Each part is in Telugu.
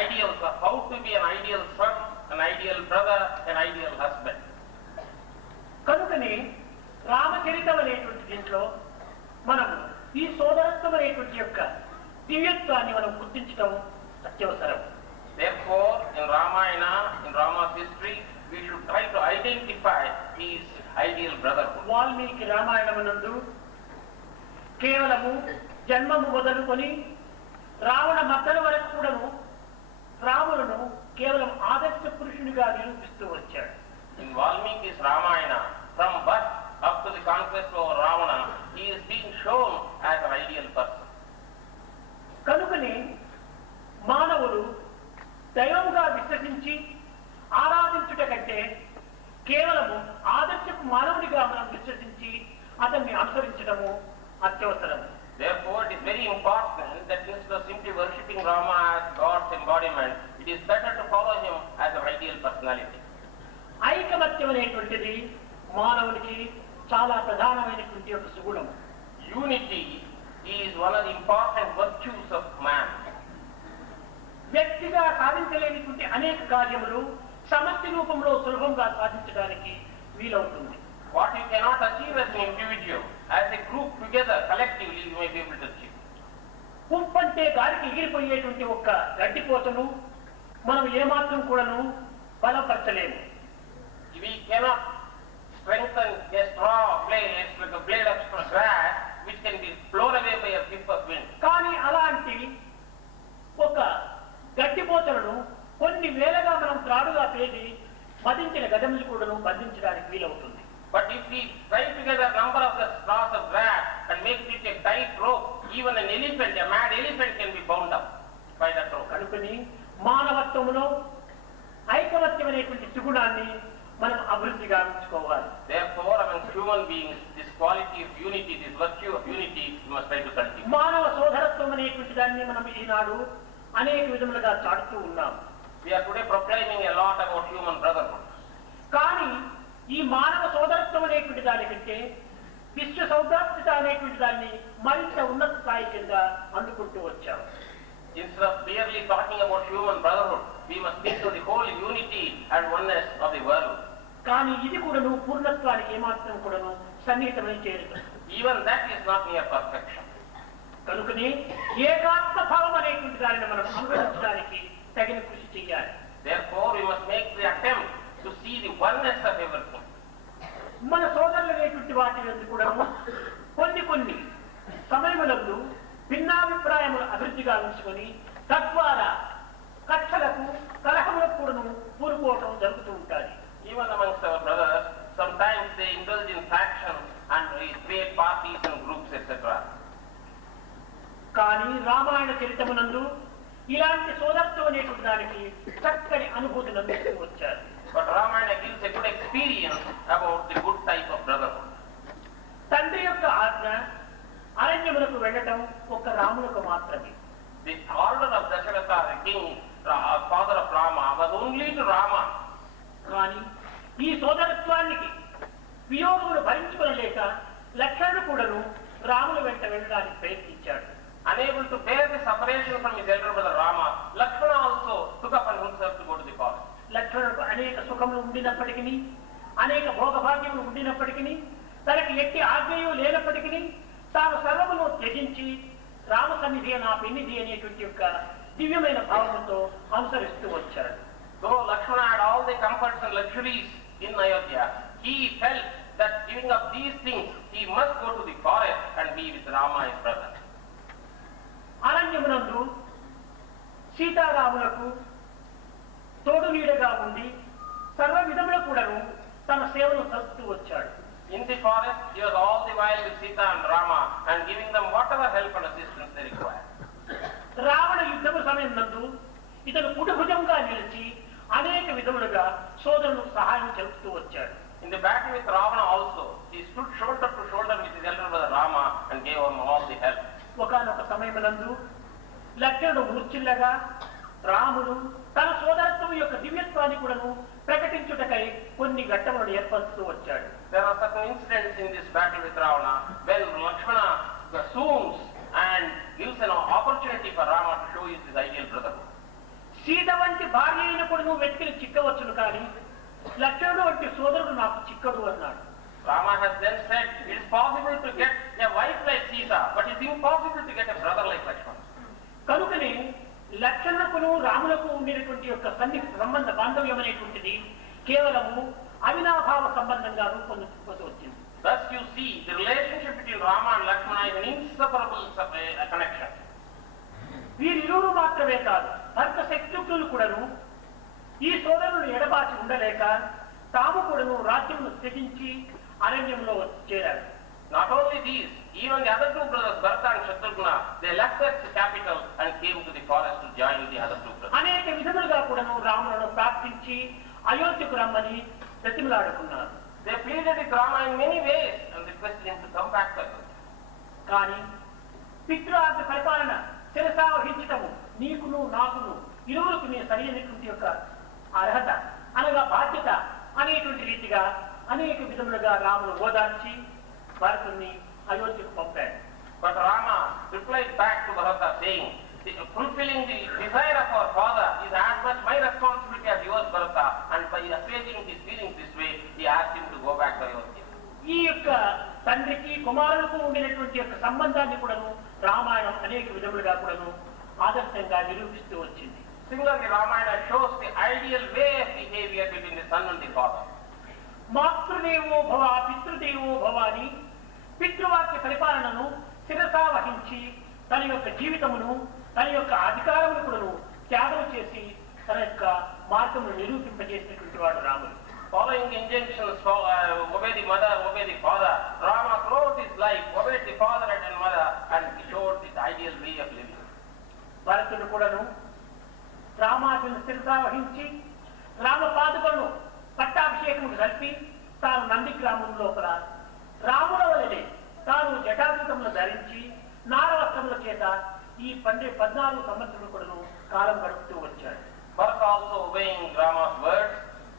ideals of how to be an ideal son, an ideal brother, an ideal husband. కనుకనే రామచరితం అనేటువంటి దీంట్లో మనం ఈ సోదరత్వం అనేటువంటి యొక్క దివ్యత్వాన్ని మనం గుర్తించడం అత్యవసరం. Therefore, in Ramayana, in Rama's history, we should try to identify his ideal brotherhood. Valmiki రామాయణమునందు కేవలము జన్మము మొదలుకొని రావణ మద్దల వరకు కూడాను రాములను కేవలం ఆదర్శ పురుషునిగా నిరూపిస్తూ వచ్చాడు. In Valmiki's Ramayana, from birth up to the conquest of Ravana, he is being shown as an ideal person. కనుకనే మానవుడు దైవముగా విశ్వసించి ఆరాధించుట కంటే కేవలము ఆదర్శపు మానవుడిగా మనం విశ్వసించి అతన్ని అనుసరించడము అత్యవసరం. Therefore, it is very important that instead of simply worshipping Rama as God's embodiment, it is better to follow him as an ideal personality. ఐకమత్యం అనేటువంటిది మానవునికి చాలా ప్రధానమైనటువంటి ఒక సుగుణం. Unity is one of the important virtues of man. వ్యక్తిగా సాధించలేనిటువంటి అనేక కార్యములు సమష్టి రూపంలో సులభంగా సాధించడానికి వీలవుతుంది. What you cannot achieve as an individual, as a group together, collectively, you may be able to achieve. ఉప్పంటే గాలికి ఎగిరిపోయేటువంటి ఒక్క గడ్డిపోతను మనం ఏమాత్రం కూడాను బలపరచలేము. We cannot strengthen a straw blade like a blade of grass which can be blown away by a whiff of wind. కానీ అలాంటి ఒక గడ్డిపోతలను కొన్ని వేలగా మనం త్రాడుగా పేది మదించిన గజములు కూడాను బంధించడానికి వీలవుతుంది. But if we tie together a number of the straws of grass and make it a tight rope, even an elephant, a mad elephant can be bound up by that rope. కనుకని మానవత్వములో ఐకమత్యం అనేటువంటి సుగుణాన్ని మనం అభివృద్ధి గావించుకోవాలి. Therefore, among human beings, this quality of unity, this virtue of unity, we must try to cultivate. మానవ సోదరత్వం అనేటువంటి దాన్ని మనం ఈనాడు అనేక విధములుగా చాటుతూ ఉన్నాం. We are today proclaiming a lot about human brotherhood. కానీ ఈ మానవ సోదరత్వం అనేటువంటి దానికంటే విశ్వ సౌభ్రాతృత అనేటువంటి దాన్ని మరింత ఉన్నత స్థాయి కింద అందుకుంటూ వచ్చాం. Instead of merely talking about human brotherhood, we must think of the whole unity and oneness of the world. కానీ ఇది కూడాను పూర్ణత్వానికి ఏమాత్రం కూడాను సన్నిహితమై చేరుతుంది. Even that is not near perfection. కనుకనే ఏకాత్మ భావం అనేటువంటి దానిని మనం అనుభవించడానికి తగిన కృషి చేయాలి. Therefore, we must make the attempt to see the oneness of everything. మన సోదరులు అనేటువంటి వాటి ఎందుకు కూడాను కొన్ని సమయములందు భిన్నాభిప్రాయములు అభివృద్ధి గావించుకొని తద్వారా కక్షలకు కలహములకు కూడాను కూరుకోవటం జరుగుతూ ఉంటుంది. Even amongst our brothers, sometimes they indulge in factions and we create parties and groups, etc. కానీ రామాయణ చరితమునందు ఇలాంటి సోదరత్వం అనేటువంటి దానికి చక్కని అనుభూతిని అందిస్తూ వచ్చారు. But Ramayana gives a good experience about the good type of brotherhood. తండ్రి యొక్క ఆజ్ఞ అరణ్యములకు వెళ్ళటం ఒక రాములకు మాత్రమే. The order of Dasharatha, the king, father of Rama, was only to Rama. కానీ ఈ సోదరత్వానికి వియోగమును భరించుకోలేక లక్ష్మణుడు కూడాను రాముల వెంట వెళ్ళడానికి ప్రయత్నించాడు. Unable to bear the separation from his elder brother Rama, Lakshmana also took upon himself to go to the forest. లక్ష్మణుడు అనేక సుఖములు ఉండినప్పటికీ అనేక భోగభాగ్యములు ఉండినప్పటికీ తనకి ఎట్టి ఆజ్ఞయు లేనప్పటికీ తాను సర్వమును త్యజించి రామ సన్నిధి నా పెన్నిధి అనేటువంటి యొక్క దివ్యమైన భావముతో అనుసరిస్తూ వచ్చాడు. Though Lakshmana had all the comforts and luxuries in Ayodhya, he felt that giving up these things, he must go to the forest and be with Rama, his brother. అరణ్యమునందు సీతారాములకు తోడు నీడగా ఉండి సర్వ విధముల కూడాను తన సేవను సలుపుతూ వచ్చాడు. In the forest, he was all the while with Sita and Rama and giving them whatever help and assistance they required. Ravana యుద్ధము సమయం నందు ఇతను కుడిభుజంగా నిలిచి అనేక విధములుగా సోదరులకు సహాయం చెబుతూ వచ్చాడు. In the battle with Ravana also, he stood shoulder to shoulder with his elder brother Rama and gave him all the help. ఒకనొక సమయమునందు లక్ష్మణుడు మూర్ఛిల్లగా రాముడు తన సోదరత్వం యొక్క దివ్యత్వాన్ని కూడాను ప్రకటించుటకై కొన్ని ఘట్టములను ఏర్పరుస్తూ వచ్చాడు. There are certain incidents in this battle with Ravana when Lakshmana assumes and gives an opportunity for Rama to show his ideal brotherhood. భార్య అయినప్పుడు నువ్వు వెతికిన చిక్కవచ్చును కానీ లక్ష్మణుడు వంటి సోదరుడు నాకు చిక్కడు అన్నాడు. Rama has then said, it is possible to get a wife like Sita, but it is impossible to get a brother like Lakshmana. కనుకనే లక్ష్మణుకును రాములకు ఉండేటువంటి యొక్క సన్నిహిత సంబంధ బాంధవ్యం అనేటువంటిది కేవలము అవినాభావ సంబంధంగా రూపొందుతూ వచ్చింది. Thus you see, the relationship between Rama and Lakshmana is an inseparable connection. వీరిరువురు మాత్రమే కాదు, భర్త శత్రుఘ్నులు కూడాను ఈ సోదరులను ఎడబాచి ఉండలేక తాము కూడాను రాజ్యమును త్యజించి అరణ్యంలో చేరారు. Not only these, even the other two brothers, Bharata and Shatrughna, they left their capital and came to the forest to join the other two brothers. అనేక విధములుగా కూడాను రాములను ప్రార్థించి అయోధ్యకు రమ్మని ప్రతిమలాడుకున్నారు. They pleaded with Rama in many ways and requested him to come back to Ayodhya. కానీ పితృఆజ్ఞ పరిపాలన శిరసావహించటము నీకును నాకును ఇరువులకు నీ సరైనటువంటి యొక్క అర్హత అనగా బాధ్యత అనేటువంటి రీతిగా అనేక విధములుగా రామును ఓదార్చి భరతుని అయోధ్యకు పంపాడు. But Rama replied back to Bharata saying, fulfilling the desire of our father is as much my responsibility as yours, Bharata, and by assuaging his feelings this way, he asked him to go back to Ayodhya. ఈ యొక్క తండ్రికి కుమారులకు ఉండినటువంటి యొక్క సంబంధాన్ని కూడాను రామాయణం అనేక విధములుగా కూడాను ఆదర్శంగా నిరూపిస్తూ వచ్చింది. Similarly, Ramayana shows the ideal way of behavior between the son and the father. మాతృదేవో భవ పితృదేవో భవ అని పితృవాక్య పరిపాలనను శిరసా వహించి తన యొక్క జీవితమును తన యొక్క అధికారమును కూడాను త్యాగం చేసి తన యొక్క మార్గమును నిరూపింపజేసినటువంటి వాడు రాముడు. Following injunctions, obey the mother, obey the father, Rama throughout his life obeyed the father and mother and showed the ideal way of living. భరతుడు కూడాను రామాజ్ఞను శిరసా వహించి రామ పాదుకలను పట్టాభిషేకముకు జరిపి తాను నంది గ్రామం లోపల రాముల వలనే తాను జటాజూతములు ధరించి నారవస్త్రముల చేత ఈ 14 సంవత్సరములు కూడాను కాలం గడుపుతూ వచ్చాడు. Bharata also obeying Rama's words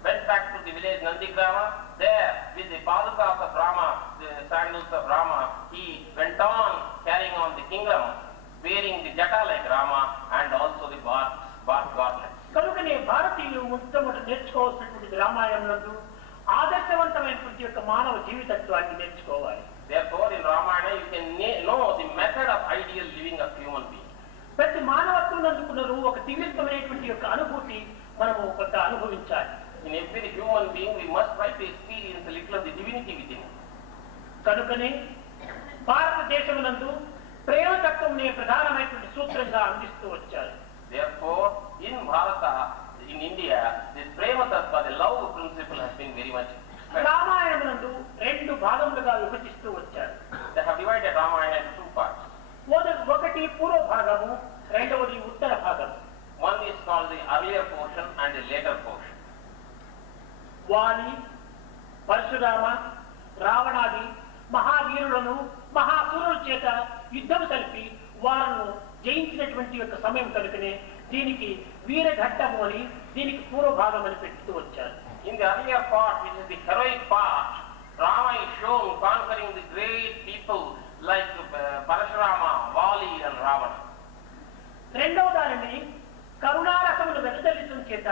went back to the village Nandigrama. There, with the padukas of Rama, the sandals of Rama, he went on carrying on the kingdom, wearing the jata like Rama and also the bark garland. కనుకనే భారతీయులు మొట్టమొదటి నేర్చుకోవాల్సినటువంటి రామాయణంలో ఆదర్శవంతమైనటువంటి యొక్క మానవ జీవితత్వాన్ని నేర్చుకోవాలి. Therefore, in Ramayana you can know the method of ideal living of human being. ప్రతి మానవత్వం అందుకున్నారు ఒక దివ్యత్వమైనటువంటి యొక్క అనుభూతి మనము కొంత అనుభవించాలి. In every human being we must try to experience a little of the divinity within. కనుకనే భారతదేశమునందు ప్రేమతత్వం ప్రధానమైనటువంటి సూత్రంగా అందిస్తూ వచ్చారు. Therefore, in Bharata, in India, this prema tattva, the love principle has been very much spread. రామాయణమునందు 2 భాగములుగా విభజిస్తూ వచ్చారు. They have divided Ramayana into 2 parts. ఒకటి పూర్వ భాగము, రెండవది ఉత్తర భాగం. One is called the earlier portion and the later portion. వాలి, పరశురామ, రావణాది మహావీరులను మహాసూరుల చేత యుద్ధం కలిపి వారిను జయించినటువంటి యొక్క సమయం కనుకనే దీనికి వీరఘట్టము అని దీనికి పూర్వభాగం అని పెడుతూ వచ్చారు. In the earlier part, which is the heroic part, Rama is shown conquering the great people like Parashurama, Vali and Ravana. రెండవ దానిని కరుణారసమును వెదజల్లించడం చేత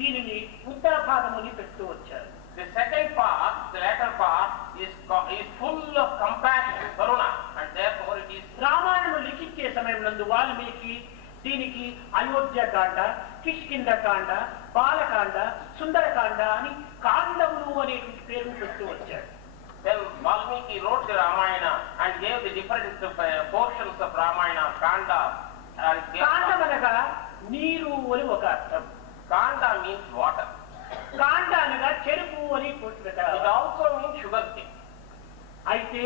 దీనిని ఉత్తర భాగముని పెడుతూ వచ్చారు. The second part, the latter part, is full of compassion, karuna, and therefore it is. రామాయణము లిఖించే సమయంలో వాల్మీకి దీనికి అయోధ్య కాండ, కిష్కింద కాండ, బాలకాండ, సుందరకాండ అని కాండములు అనేటువంటి పేరు పెడుతూ వచ్చాడు. Then Valmiki wrote the Ramayana and gave the different portions of Ramayana, Kanda. కాండమనగా నీరు అని ఒక అర్థం. Kanda means water. కాండ అనగా చెరుకు అని It also means sugar cane. అయితే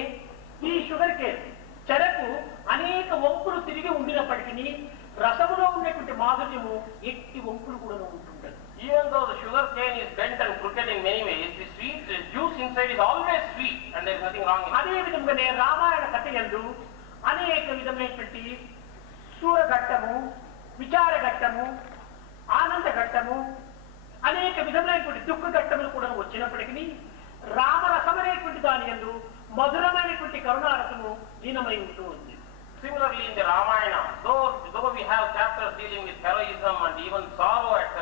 ఈ షుగర్ కేన్ చెరకు అనేక వంపులు తిరిగి ఉండినప్పటికీ రసములో ఉన్నటువంటి మాధుర్యము ఎట్టి వంపులు కూడా ఉంటుండదు. Even though the sugar cane is bent and crooked in many ways, the sweet the juice inside is always sweet and there is nothing wrong in it. అదే విధంగానే రామాయణ కథ యందు అనేక విధమైనటువంటి సూరఘట్టము, విచారఘట్టము, ఆనంద ఘట్టము, అనేక విధమైనటువంటి దుఃఖ ఘట్టములు కూడా వచ్చినప్పటికీ రామరసమైనటువంటి దాని యందు మధురమైనటువంటి కరుణారసము లీనమై ఉంటూ ఉంది. Similarly, in the Ramayana, though we have chapters dealing with heroism and even sorrow, etc.,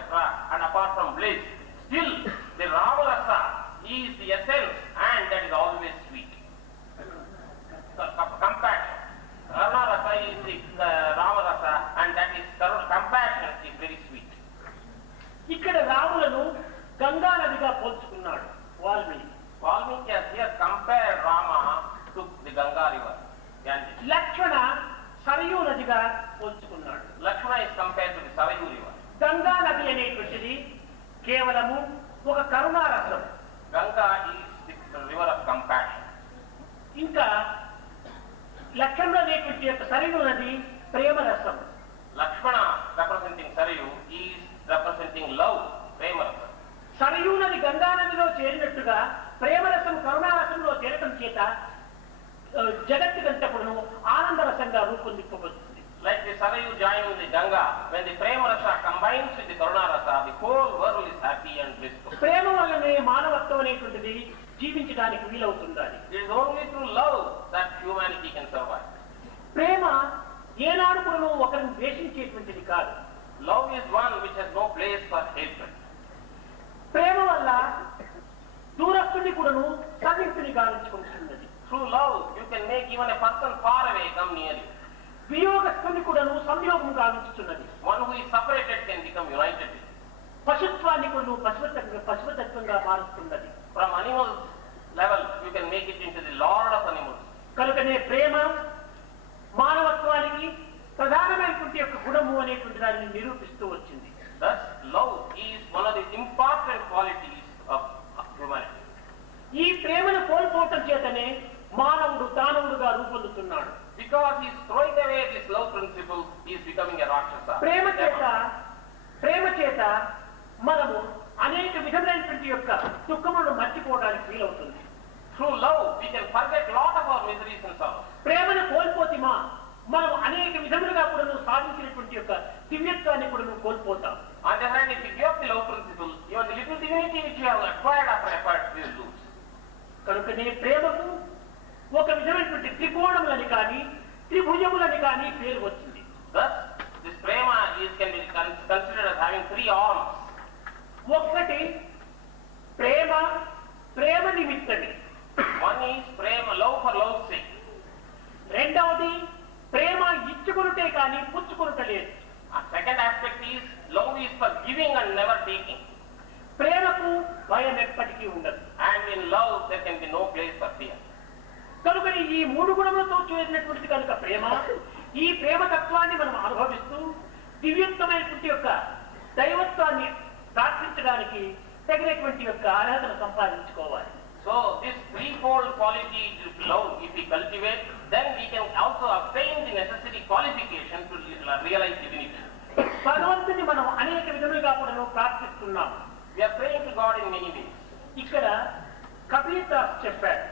is very sweet. ఇక్కడ రాములను Ganga నదిగా పోల్చుకున్నాడు Valmiki. Valmiki has here compared Rama to the Ganga river, Ganges. Lakshmana Sarayu నదిగా పోల్చుకున్నాడు. Lakshmana is compared to the Sarayu river. Ganga నది అనేటువంటిది కేవలము ఒక కరుణారసం. Ganga is the river of compassion. ఇంకా లక్ష్మణుడు అనేటువంటి యొక్క సరయూ నది ప్రేమరసం. Lakshmana representing Sarayu is representing love, Premarasa. Sarayu నది గంగా నదిలో చేరినట్టుగా ప్రేమరసం కరుణారసంలో చేరటం చేత జగత్తుకంతకుడును ఆనందరసంగా రూపొందింపబడుతుంది. Like the Sarayu joining the Ganga, when the Premarasa combines with the Karunarasa, the whole world is happy and blissful. ప్రేమ వల్లనే మానవత్వం అనేటువంటిది జీవించడానికి వీలవుతుండాలి. It is only through love that humanity can survive. ప్రేమ ఏనాడు కూడా ఒకరిని ద్వేషించేటువంటిది కాదు. Love is one which has no place for hatred. ప్రేమ వల్ల దూరస్తుని కూడాను సన్నిహితుని గావించుకుంటున్నది. Through love, you can make even a person far away come near you. వియోగస్తుని కూడాను సంయోగం గావించుతున్నది. One who is separated can become united with you. పశుత్వాన్ని కూడాను పశుతత్వంగా మారుస్తున్నది. From animals level, you can make it into the Lord of animals. కనుకనే ప్రేమ మానవత్వానికి ప్రధానమైనటువంటి యొక్క గుణము అనేటువంటి దానిని నిరూపిస్తూ వచ్చింది. Thus, love is one of the important qualities of humanity. ఈ ప్రేమను కోల్పోవటం చేతనే మానవుడు దానవుడుగా రూపొందుతున్నాడు. Because he is throwing away this love principle, he is becoming a Rakshasa. ప్రేమ చేత మనము అనేక విధమైనటువంటి యొక్క దుఃఖములను మర్చిపోవడానికి వీలవుతుంది. Through love, we can forget lot of our miseries and sorrows. ప్రేమను కోల్పోతిమా మనం అనేక విధములుగా కూడా సాధించినటువంటి యొక్క దివ్యత్వాన్ని కూడా కోల్పోతాం. On the other hand, if you give up the love principle, even the little divinity which you have acquired after effort, you will lose. కనుకనే ప్రేమకు ఒక విధమైనటువంటి త్రికోణములని కానీ త్రిభుజములని కానీ పేరు వచ్చింది. Thus, this prema can be considered as having three arms. ఒక్కటి ప్రేమ నిమిత్తమే. One is prema, love for love's sake. రెండవది ప్రేమ ఇచ్చుకొనుటే కానీ పుచ్చుకొనుట లేదు. Second aspect is love is for giving and never taking. ప్రేమకు భయం ఎప్పటికీ ఉండదు. And in love there can be no place for fear. కనుకని ఈ మూడు గుణములతో చేరినటువంటి కనుక ప్రేమ, ఈ ప్రేమ తత్వాన్ని మనం అనుభవిస్తూ దివ్యత్వమైనటువంటి యొక్క దైవత్వాన్ని ప్రార్థించడానికి తగినటువంటి యొక్క అర్హతను సంపాదించుకోవాలి. So this threefold quality of love, if we cultivate, then we can also obtain the necessary qualification to realize divinity. భగవంతుని మనం అనేక విధములుగా కూడా ప్రార్థిస్తున్నాం. We are praying to God in many ways. ఇక్కడ కబీర్ దాస్ చెప్పాడు.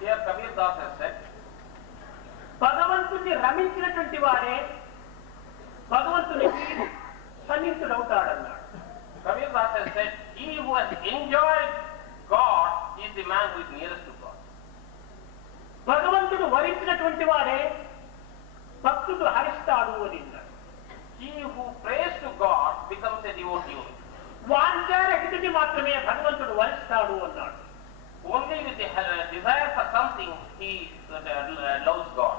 Here Kabir Das has said, భగవంతుని రమించినటువంటి వాడే భగవంతునికి సన్నిహితుడవుతాడన్నాడు. Kabir Das has said, he who has enjoyed God is the man who is nearest to God. భగవంతుడు వరించినటువంటి వాడే భక్తుడు హరిస్తాడు అని అన్నాడు. He who prays to God becomes a devotee. వాంఛారహితుడిని మాత్రమే భగవంతుడు వరిస్తాడు అన్నాడు. Only with the desire for something he loves God.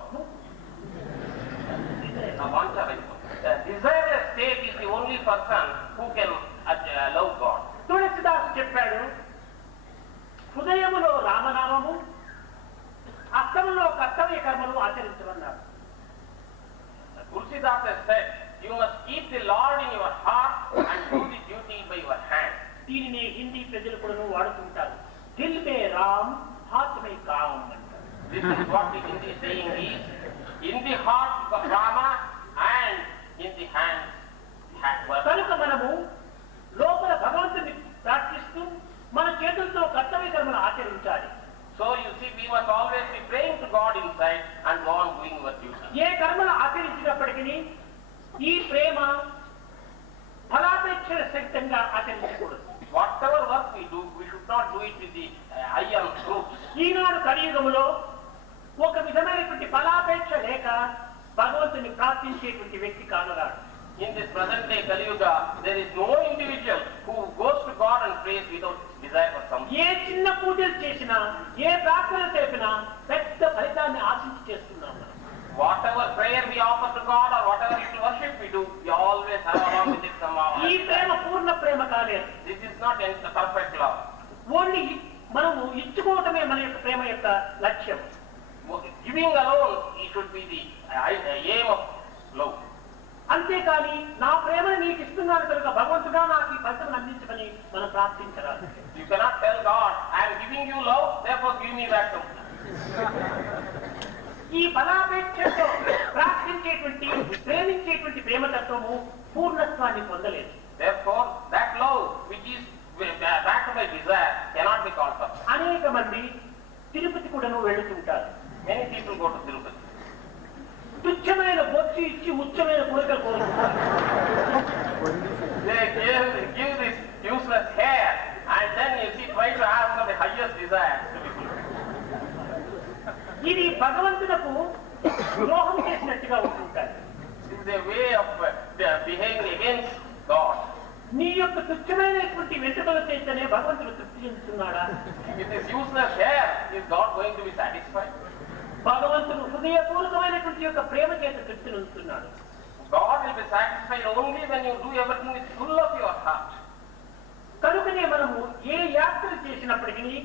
The desireless state is the only person who can love God. తులసిదాసు చెప్పాడు, హృదయములో రామనామము, అస్తములో కర్తవ్య కర్మలు ఆచరించమన్నారు. Tulsidas has said, you must keep the Lord in your heart and do the duty by your hand. దీనిని హిందీ ప్రజలు కూడా వాడుతుంటారు. దిల్ మే రామ్, హాత్ మే కామ్ అంటారు. This is what the Hindi saying is, in the heart of Rama and in the hands. కనుక మనము లోపల భగవంతుని ప్రార్థిస్తూ మన చేతులతో కర్తవ్య కర్మలు ఆచరించాలి. So you see, we must always be praying to God inside and go on doing our duty. ఏ కర్మలు ఆచరించినప్పటికీ ఈ ప్రేమ ఫలాపేక్ష సహితంగా ఆచరించకూడదు. Whatever work we do, we should not do it with the eye on fruits. ఈనాడు కలియుగములో ఒక విధమైనటువంటి ఫలాపేక్ష లేక భగవంతుని ప్రార్థించేటువంటి వ్యక్తి కానరాడు. In this present day Kali Yuga, there is no individual who goes to God and prays without desire for something. ఏ చిన్న పూజలు చేసినా, ఏ ప్రార్థన చేసినా పెద్ద ఫలితాన్ని ఆశించి చేస్తున్నాం. Whatever prayer we offer to God or whatever little worship we do, we always have along enter perfect love. Only మనము ఇచ్చుకోవటమే మన యొక్క ప్రేమ యొక్క లక్ష్యం. Giving alone it should be the aim of love. అంతేకాని నా ప్రేమను నీకు ఇస్తున్నాను కనుక భగవంతుడా నాకు ఈ ఫలితం అందించమని మనం ప్రార్థించరాదు. You cannot tell God, I am giving you love, therefore give me back to me. ఈ ఫలాపేక్షతో ప్రార్థించేటువంటి ప్రేమించేటువంటి ప్రేమతత్వము పూర్ణత్వాన్ని పొందలేదు. Therefore that love which is backed by desire cannot be called perfect. అనేక మంది తిరుపతి కూడాను వెళుతుంటారు. Many people go to Tirupati. తుచ్చమైన బొచ్చు ఇచ్చి ఉచ్చమైన కోరికలు కోరుకుంటారు. They give this useless hair and then you see try to ask for the highest desire to be fulfilled. ఇది భగవంతునకు ద్రోహం చేసినట్టుగా ఉంటుంటారు. This is a way of behaving against God. నీ యొక్క తుచ్చమైనటువంటి వెంట్రుకల చేతనే భగవంతుడు తృప్తి చెందుతున్నాడా? With this useless hair, is God going to be satisfied? భగవంతుడు హృదయపూర్వకమైనటువంటి యొక్క ప్రేమ చేత తృప్తి పొందుతున్నాడు. God will be satisfied only when you do everything with full of your heart. కనుకనే మనము ఏ యాత్రలు చేసినప్పటికీ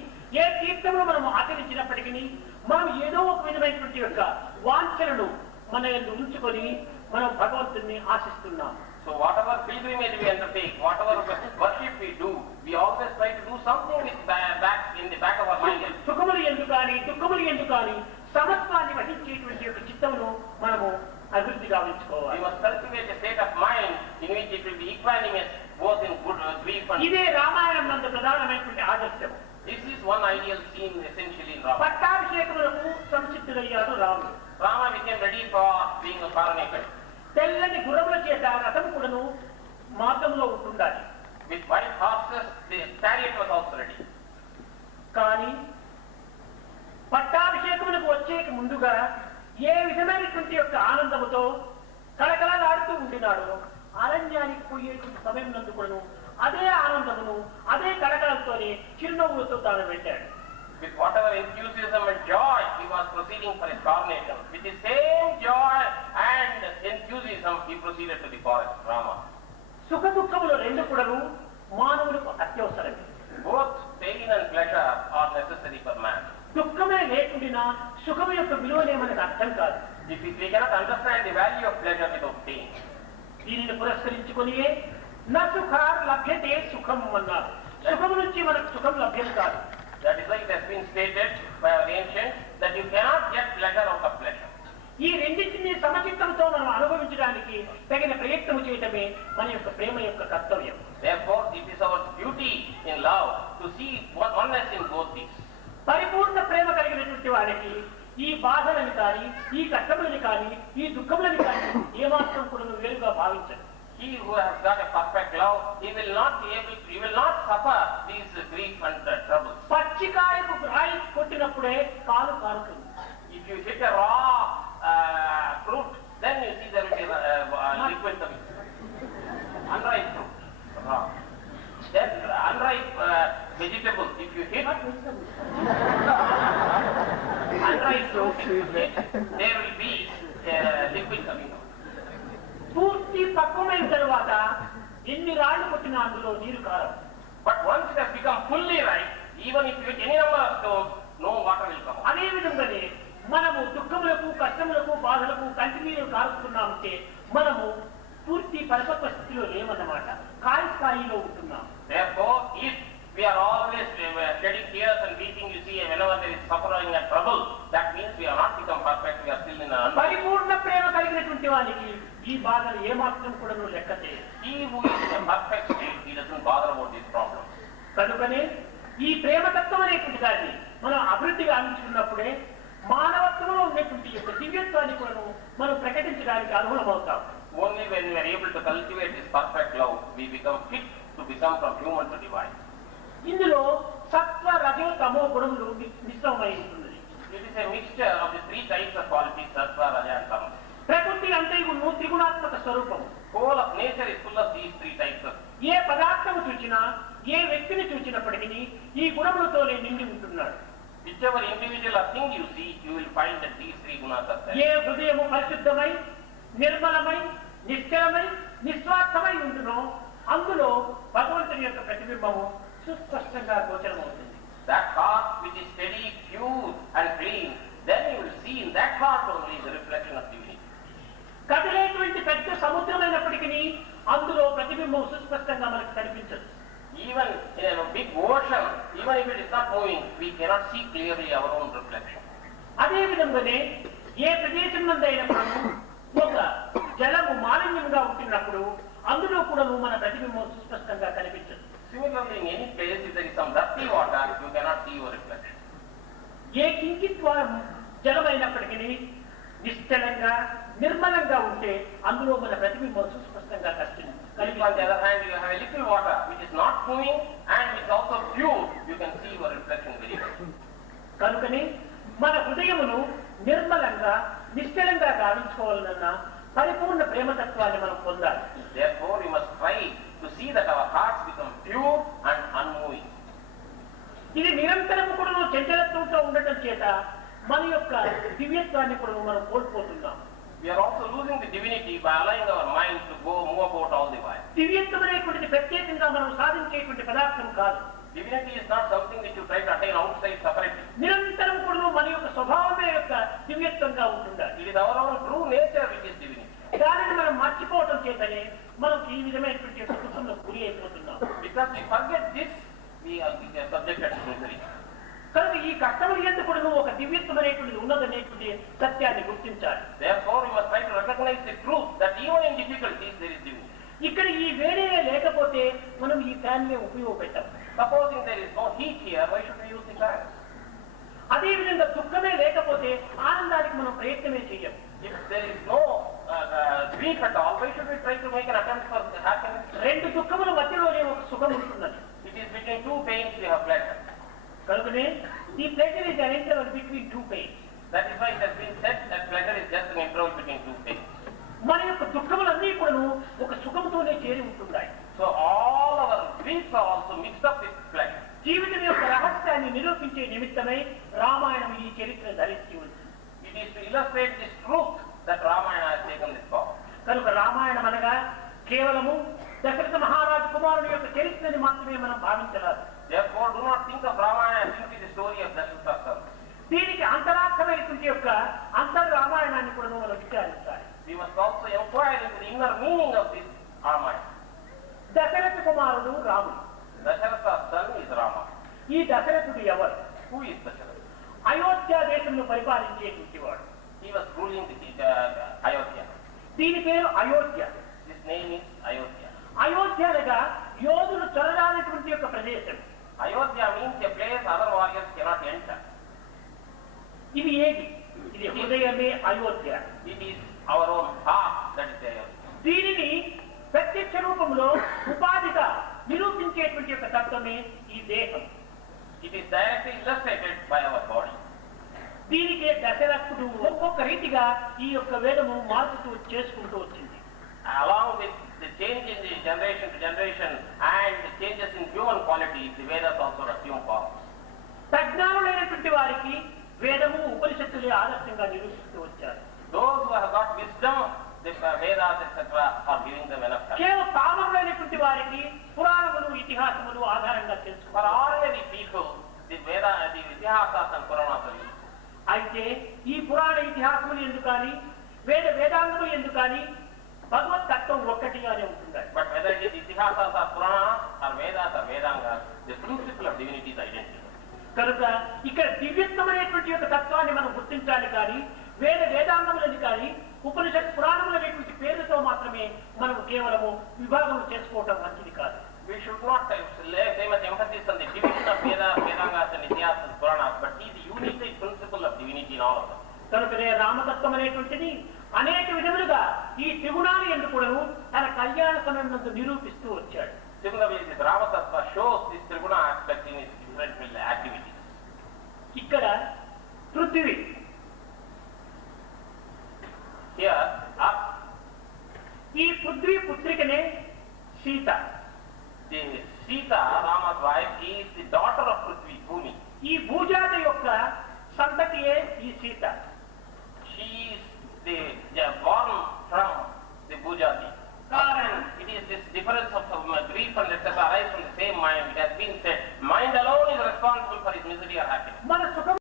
ఏ తీర్థములు మనము ఆచరించినప్పటికీ మనం ఏదో ఒక విధమైనటువంటి యొక్క వాంఛలను మన యందు ఉంచుకొని మనం భగవంతుని ఆశిస్తున్నాం. So whatever pilgrimage we undertake, whatever worship we do, we always try to do something with back in the back of our mind. సుఖములు ఎందుకు కానీ దుఃఖములు ఎందుకు కానీ సమత్వాన్ని వహించేటువంటి యొక్క చిత్తమును మనము అభివృద్ధి We గావించుకోవాలి. must cultivate a state of mind in which it will be equanimous both in good grief and ఇదే రామాయణం నందు ప్రధానమైనటువంటి ఆదర్శం. this is one ideal scene essentially in Rama. పట్టాభిషేకములకు సంసిద్ధులయ్యాడు రాముడు. Rama became ready for being coronated. తెల్లని గుర్రముల చేత రథం కూడాను మార్గంలో ఉంటుండాలి. With white horses, the chariot was also ready. కానీ పట్టాభిషేకములకు వచ్చేక ముందుగా ఏ విధమైనటువంటి యొక్క ఆనందముతో కళకళలాడుతూ ఉండినాడు, అరణ్యానికి పోయేటువంటి సమయం నందు కూడాను అదే ఆనందమును అదే కళకళలతోనే చిరునవ్వులతో తాను వెళ్ళాడు. With whatever enthusiasm and joy, he was proceeding for his coronation. With the same joy and enthusiasm, he proceeded to the forest, Rama. సుఖ దుఃఖములు రెండు కూడాను మానవులకు అత్యవసరమే. Both pain and pleasure are necessary for man. దుఃఖమే లేకుండా సుఖము యొక్క విలువనే మనకు అర్థం కాదు. If we cannot understand the value of pleasure without pain, దీనిని పురస్కరించుకొని నా సుఖార్ లభ్యతే సుఖం అన్నారు. సుఖము నుంచి మనకు సుఖం లభ్యం కాదు. that is why it has been stated by our ancients that you cannot get pleasure out of pleasure. ఈ రెండింటిని సమచిత్తంతో మనం అనుభవించడానికి తగిన ప్రయత్నం చేయటమే మన యొక్క ప్రేమ యొక్క కర్తవ్యం. Therefore, it is our duty in love to see oneness in both these. పరిపూర్ణ ప్రేమ కలిగినటువంటి వారికి ఈ బాధలని కానీ ఈ కష్టములని కానీ ఈ దుఃఖములని కానీ ఏమాత్రం కూడా వేరుగా భావించరు. He who has got a perfect love, he will not suffer these grief and troubles. పచ్చికాయకు రాయి కొట్టినప్పుడే కాలు కారుతుంది. If you hit a raw fruit, then you see there will be liquid coming. Unripe fruit, raw. Then unripe vegetable, if you hit unripe fruit, there will be liquid coming out. పూర్తి పక్వమైన తరువాత ఎన్ని రాళ్లు కొట్టినా అందులో నీరు కారం. But once it has become fully ripe, even if you hit any number of stones, no water will come out. అదే విధంగానే మనము దుఃఖములకు కష్టములకు బాధలకు కంటిన్యూ కారుస్తున్నామంటే మనము పూర్తి పరిపక్వ స్థితిలో లేమన్నమాట, స్థాయిలో ఉంటున్నాం. Therefore, if we are always shedding tears and weeping, you see, whenever there is suffering and trouble, that means we have not become perfect, we are still in an పరిపూర్ణ ప్రేమ కలిగినటువంటి వానికి ఈ బాధలు ఏమాత్రం కూడా లెక్క చేయదు. He who is in a perfect state, he doesn't bother about these problems. కనుకనే ఈ ప్రేమతత్వం అనేటువంటి దాన్ని మనం అభివృద్ధిగా అందించుకున్నప్పుడే మానవత్వంలో ఉన్నటువంటి యొక్క దివ్యత్వాన్ని కూడా మనం ప్రకటించడానికి అనుగుణమవుతాం. Only when we are able to cultivate this perfect love, we become fit to become from human to divine. ఇందులో సత్వ రజో తమో గుణములు మిశ్రమై ఉంటుంది. It is a mixture of the three types of qualities, sattva, raja and tama. ప్రకృతి అంతయును త్రిగుణాత్మక స్వరూపం. Whole of nature is full of these three types of. ఏ పదార్థము చూచినా ఏ వ్యక్తిని చూచినప్పటికీ ఈ గుణములతోనే నిండి ఉంటున్నాడు. Whichever individual or thing you see, you will find that these three gunas are there. ఏ హృదయము పరిశుద్ధమై నిర్మలమై నిశ్చలమై నిస్వార్థమై ఉంటునో అందులో భగవంతుని భగవంతుని యొక్క ప్రతిబింబము సుస్పష్టంగా గోచరమవుతుంది. That heart which is steady, pure and clean, then you will see in that heart only the reflection of divinity. కదిలేటువంటి పెద్ద సముద్రమైనప్పటికీ అందులో ప్రతిబింబం సుస్పష్టంగా మనకు కనిపించదు. Even in a big ocean, even if it is not moving, we cannot see clearly our own reflection. అదే విధంగానే ఏ ప్రదేశం నందైనప్పుడు ఒక జలము మాలిన్యంగా ఉంటున్నప్పుడు అందులో కూడా మన ప్రతిబింబం సుస్పష్టంగా కనిపించదు. Similarly, in any place, if there is some dirty water, you cannot see your reflection. ఏ కించిత్వం జలమైనప్పటికీ నిశ్చలంగా నిర్మలంగా ఉంటే అందులో మన ప్రతిబింబం సుస్పష్టంగా కనిపిస్తుంది. If on the other hand you have a little water which is not moving and which is also pure, you can see your reflection very well. కనుకనే మన హృదయమును నిర్మలంగా నిశ్చలంగా గావించుకోవాలన్న పరిపూర్ణ ప్రేమతత్వాన్ని మనం పొందాలి. Therefore, we must try to see that our hearts become pure and unmoving. ఇది నిరంతరం కూడా చంచలత్వంతో ఉండటం చేత మన యొక్క దివ్యత్వాన్ని కూడా మనం కోల్పోతున్నాం. We are also losing the divinity by allowing our mind to move about all the while. దివ్యత్వం అనేటువంటిది ప్రత్యేకంగా మనం సాధించేటువంటి పదార్థం కాదు. Divinity is not something that you try to attain outside separately. నిరంతరం కూడా మన యొక్క స్వభావమే యొక్క దివ్యత్వంగా ఉంటుండాలి. It is our own true nature which is divinity. దానిని మనం మర్చిపోవడం చేతనే మనం ఈ విధమైనటువంటి యొక్క దుఃఖంలో గురి అయిపోతున్నాం. Because we forget this, we are subjected to misery. కనుక ఈ కష్టములు ఎందుకు కూడా ఒక దివ్యత్వం అనేటువంటిది ఉన్నదనేటువంటి సత్యాన్ని గుర్తించాలి. Therefore, we must try to recognize the truth that even in difficulties there is divinity. ఇక్కడ ఈ వేరే లేకపోతే మనం ఈ fan ఉపయోగపెట్టాం. Supposing there is no heat here, why should we use the fan? అదే విధంగా దుఃఖమే లేకపోతే ఆనందానికి మనం ప్రయత్నమే చేయం. If there is no grief at all, why should we try to make an attempt for happiness? రెండు దుఃఖముల మధ్యలోనే ఒక సుఖం ఉంటున్నది. It is between two pains we have pleasure. కనుకనే ఈ pleasure is an interval between two pains. That is why it has been said that pleasure is just an interval between two pains. మన యొక్క దుఃఖములన్నీ కూడా ఒక సుఖంతోనే చేరి ఉంటున్నాయి. So all our griefs are also mixed up with pleasure. జీవితం యొక్క రహస్యాన్ని నిరూపించే నిమిత్తమై రామాయణం ఈ చరిత్ర ధరించి ఉంది. It is to illustrate this truth that Ramayana has taken this form. కనుక రామాయణం అనగా కేవలము దశరథ మహారాజు కుమారుని యొక్క చరిత్రని మాత్రమే మనం భావించరాదు. Therefore, do not think of Ramayana as simply the story of Dasharatha. దీనికి అంతరార్థమైనటువంటి యొక్క అంతర్ రామాయణాన్ని కూడా మనం విచారించాలి. We must also inquire into the inner meaning of this Ramayana. Dasharatha కుమారుడు రాముడు. Dasharatha's son is Rama. ఈ దశరథుడు ఎవరు? Who is Dasharatha? అయోధ్య దేశంలో పరిపాలించేటువంటి వాడు. He was ruling the Ayodhya. దీని పేరు Ayodhya. His name is Ayodhya. Ayodhya అనగా యోధులు చొరరానటువంటి యొక్క ప్రదేశం. Ayodhya means a place other warriors cannot enter. ఇది ఏది? ఇది హృదయమే Ayodhya. It is our own heart that is Ayodhya. దీనిని ప్రత్యక్ష రూపంలో ఉపాధిగా నిరూపించేటువంటి యొక్క తత్వమే ఈ దేహం. It is directly illustrated by our body. దీనికి దశరథుడు ఒక్కొక్క రీతిగా ఈ యొక్క వేదము మార్పుతూ చేసుకుంటూ వచ్చింది. Along with the change in the generation to generation and the changes in human qualities, the Vedas also assume forms. ప్రజ్ఞానులైనటువంటి వారికి వేదము ఉపనిషత్తులే ఆదర్శంగా నిరూపిస్తూ వచ్చారు. Those who have got wisdom, the Vedas etc. are giving them enough time. కేవలం పామరులైనటువంటి వారికి పురాణములు ఇతిహాసములు ఆధారంగా For తెలుసుకున్నారు. ordinary people, the Itihasas and Puranas are used. అయితే ఈ పురాణ ఇతిహాసములు ఎందుకు కానీ వేదాంగములు ఎందుకు కానీ భగవత్ తత్వం ఒక్కటిగానే ఉంటుంది. But whether it is Itihasas or Puranas or Vedas or Vedangas, the principle of divinity is identical. కనుక ఇక్కడ దివ్యత్వమైనటువంటి యొక్క తత్వాన్ని మనం గుర్తించాలి కానీ వేదాంగములని కానీ ఉపనిషత్ పురాణములు అనేటువంటి పేర్లతో మాత్రమే మనం కేవలము విభాగం చేసుకోవటం మంచిది కాదు. We should not lay so much emphasis on the division of Vedas, Vedangas and Itihasas and Puranas, but see the unique principle of divinity in all of them. కనుకనే రామతత్వం అనేటువంటిది అనేక విధములుగా ఈ త్రిగుణాలు ఎందుకు తన కళ్యాణ సమయం నందు నిరూపిస్తూ వచ్చాడు. Similarly, this Ramatattva shows this Triguna aspect in its different activities. ఇక్కడ పృథ్వీ, Here, up, ఈ Prithvi పుత్రికనే Sita. the Sita, Rama's wife, is the daughter of Prithvi, Bhumi. ఈ భూజాత యొక్క సంతతియే ఈ Sita. She is born from the Bhujati. And it is this difference of grief and etc. arise from the same mind. It has been said, mind alone is responsible for his misery or happiness. మన సుఖం